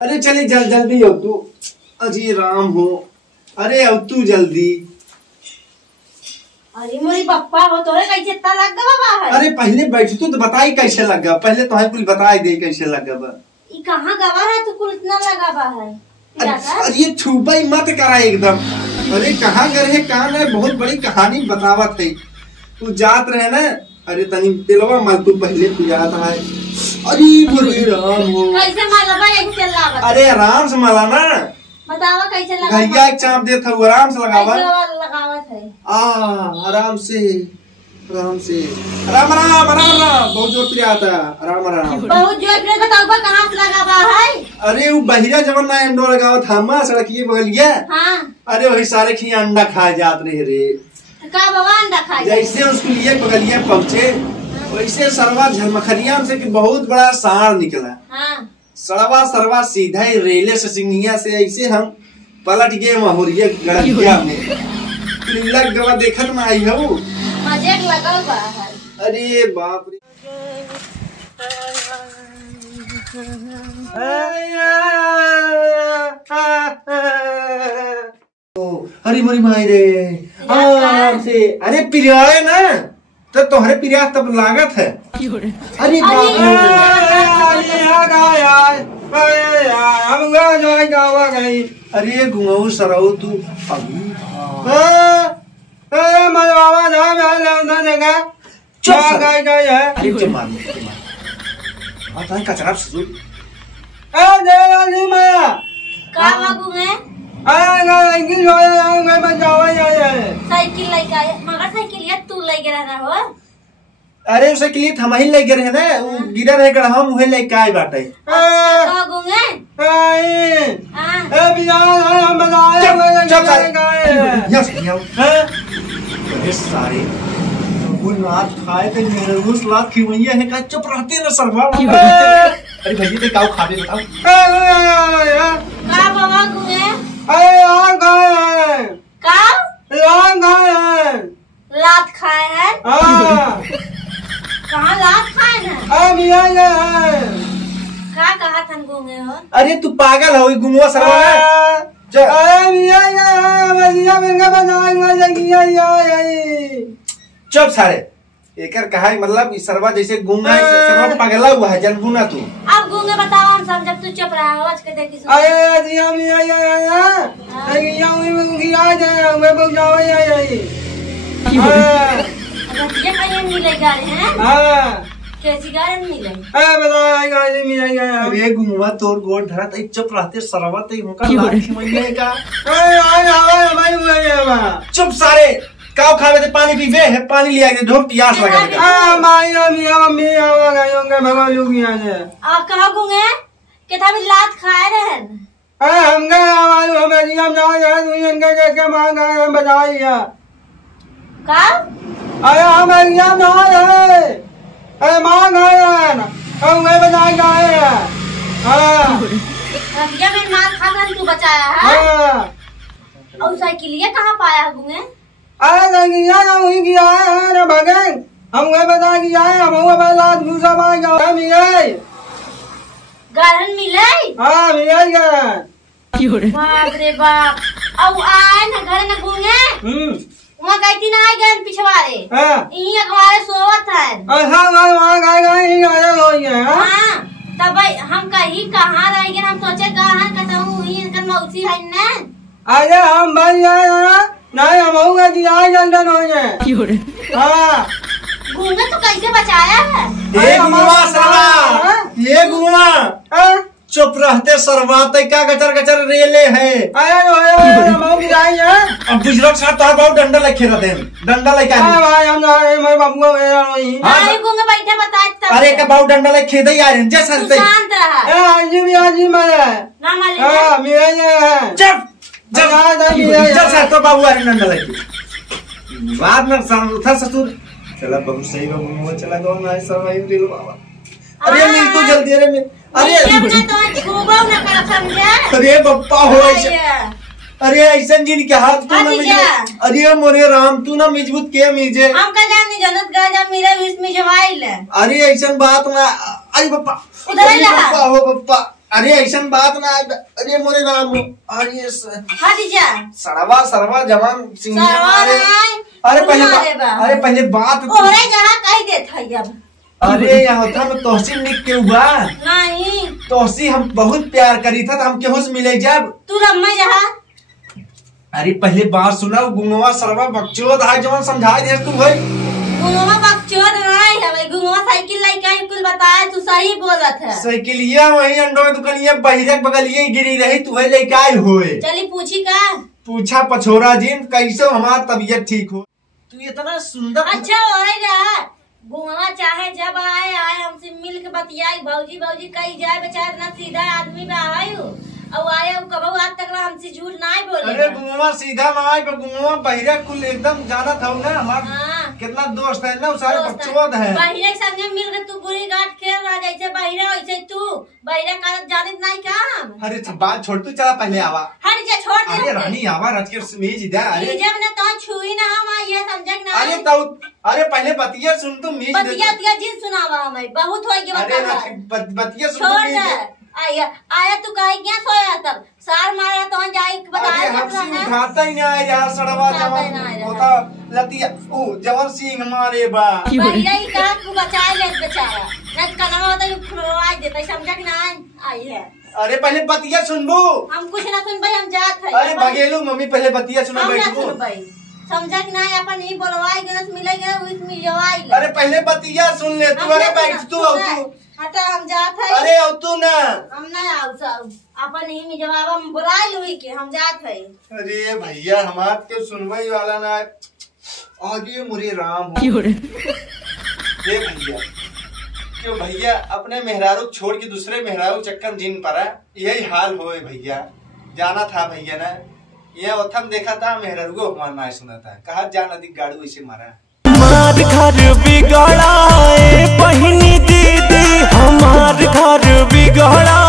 अरे चले जल्दी हो तू। अजी राम हो। अरे अब तू जल्दी। अरे मोरी पप्पा हो तोरे कैसे इतना लग गया बाहर? अरे पहले बैठी तू तो बताई कैसे लगा, पहले तो कुल बताई दे कैसे लगा बा। ये कहाँ गवा है तू कुल इतना लगा बाहर? अरे ये छुपा ही मत करा एकदम। अरे कहाँ गए है कहाँ गए, बहुत बड़ी कहानी बतावत है। तू जात रहे ना, अरे तनी दिलवा मल तू पहले तू जात है। अरे बोले राम हो। कैसे मालवा यही चल रहा है? अरे आराम से माला ना, बतावा कैसे लगा? भैया एक चाप दे था, आराम से लगावा। लगावत है आराम से आराम से। राम राम राम राम। बहुत जोर से आता है। राम राम। बहुत जोर से बतावा कहाँ से लगावा है? अरे वो बहिरा जवन ना अंडो लगावत था सड़किए बगलिया। हाँ। अरे वही सारे खी अंडा खा जात रहे रे। का बाबा अंडा खा? जैसे उसको लिए बगलिया पहुँचे वैसे सरवा झरमखरिया से कि बहुत बड़ा साढ़ निकला। हाँ। सरवा सीधा ही रेले से सिंघिया से ऐसे हम पलट गए महुरिया गड़किया में। लग गवा देखत ना आई हो। मजेक लगल बाहर। अरे बाप रे। हरी मरी माई रे। आराम से। अरे प्रिया है ना, तो तुम्हारे प्रिया तब लागत है। अरे अरे घुमाऊ सराऊ तू अभी। कचरा साइकिल लेके मगर साइकिल तू लेके रह रहा हो। अरे उसे के लिए हम ही लेके रहे ना, वो गिरा रहे कर हम उहे लेके आए बाटे। सारे लात खाए थे उस लात खिवैया है का चुप रहते ना सरवा। अरे भैया ते काऊ खा दे बताओ। का बाबा गुए? का लात खाए हैं? कहाँ लात खाए हैं? का कहा थन गुंगे हो? अरे तू पागल हो, गुंगवा सरवा। चुप सारे। एकर कहा मतलब सरवा जैसे गूंगा सरवा पगला हुआ है जन गुना तू। अब गूंगे बताओ हम सब जब तू चुप रहा हो आज के देखी सुन। ये कहीं मिलेगा हैं? कैसी गाड़ी मिले? अरे गुंगवा तोर गोड़ धरा तई चुप रहते सरवा तई उनका लात खिमैया का। चुप सारे। काव खावे थे पानी पीवे है, पानी लिया के ढोक प्यास लगा दे। आ कहा गुंगे के था भी लात खाए रहन? हम के मांगा हम बताइए का? अरे हम एग्जाम ना है। अरे मांग है ना हम गए बताई गए। हां ये मेरी मार खा कर तू बचाया है। हां और साइकिल ये कहां पाया गुंगे? अरे नहीं यार वही किया है ना भगन। हम गए बता किया है, हम हुआ लात घुसा मार गए मिले। गारन मिले? हां मिले गए। बाप रे बाप। अब आए ना घर में गुंगे। वहाँ गई ना आई गए पिछवाड़े। यही हमारे सोवत है। हाँ तब हम कहीं कहाँ रह गए, हम सोचे कहाँ कतहु ही इनकर मौसी है ना। अरे हम भाई नहीं हम होगा कि आज जल्दन हो जाए। हाँ घूमे तो कैसे बचाया है? ये गुआ सरवा, ये गुआ चुप रहते सरवाते क्या गचर गचर रेले है। अब बुजुर्ग साथ तो बहुत डंडा लेके रहते हैं, डंडा लेके बैठे बता। अरे का बहुत डंडा लेके खेदे आ रहे हैं जैसा शांत रहा। चुप जब तो बाबू आ रहे डंडा लेके बाद में था ससुर चला बहुत सही बाबू चला गाँव में सब बाबा। अरे मिल तू जल्दी। अरे बप्पा हो। अरे ऐसा जिन के हाथ तू ना। अरे मोरे राम तू ना मजबूत के मिर्जे हम का जान नहीं जानत गाजा मेरा बीच में जवाइल। अरे ऐसा बात ना। अरे बप्पा उधर बप्पा हो बप्पा। अरे ऐसा बात ना। अरे मोरे नाम अरे हट जा सरवा जवान अरे पहले बात ओरे जहां कह देत है अब। अरे यहाँ था मैं तोहसी निक के हुआ नहीं तोहसी हम बहुत प्यार करी था हम केहू से मिले जब तू रम्मा जहां। अरे पहले बात सुना गुंगवा सरवा बकचोद है जवान समझा दे तू भाई। गुंगवा बकचोद नहीं है भाई गुंगवा साइकिल लेके कुल बताया तू सही बोलत है। साइकिलिया वही अंडो दुकानिया बहिरे बगलिए गिरी रही तू लेके आई होए। चली पूछी का पूछा पछोरा जी कैसे हमारा तबीयत ठीक हो तू इतना सुंदर। अच्छा होएगा गुंगवा चाहे जब आए हमसे मिल के बतियाई भौजी भौजी कही जाए बेचारा ना सीधा आदमी बा आयु अब आए कब आज तक हमसे झूठ नहीं बोले। अरे गुंगवा सीधा माई पर गुंगवा बहिरे कुल एकदम जाना था ना हमारा कितना दोस्त है ना सारे बकचोद है। बहिरे संगे मिल के तू बुरी गाठ खेल रहा जैसे बहिरे वैसे तू बहिरे का जानित नहीं काम। अरे बात छोड़ तू चला पहले आवा। हट जा छोड़ दे। अरे रानी आवा रच के मेज दे। अरे जब ना तो छुई ना हम ये समझक ना। अरे तो अरे पहले बतिया सुन तू मेज दे। बतिया जी सुनावा हमें बहुत हो गया। अरे बतिया सुन छोड़ आया तू कहीं क्या सोया तब सार मारा तो जाए बताया उठाता ही नहीं यार सड़वा जवान होता लतिया ओ जवान सिंह मारे बा पहले ही कहा तू बचा ले बेचारा न कलमा होता है खुलवा देता समझा कि नहीं आई है। अरे पहले बतिया सुनबू हम कुछ ना सुन भाई हम जात है। अरे भगेलू मम्मी पहले बतिया सुना बैठबू समझा कि नहीं अपन ही बोलवाई गनस मिलेगा उसमें जवाई। अरे पहले बतिया सुन ले तू। अरे बैठ तू अब तू हटा हम जात है। अरे अब तू ना हम ना आओ सब अपन ही में जवाब हम बुला लुई के हम जात है। अरे भैया हमार के सुनवाई वाला ना आगे मुरे राम हो। ये भैया क्यों भैया अपने मेहरारू छोड़ के दूसरे मेहरारू चक्कर जिन पड़ा यही हाल हो भैया। जाना था भैया ना ये ओथम देखा था मेहरारू को हमारा ना सुना था कहा जान अधिक गाड़ू ऐसे मारा हमार घर बिगड़ा पहनी दीदी हमार घर बिगड़ा।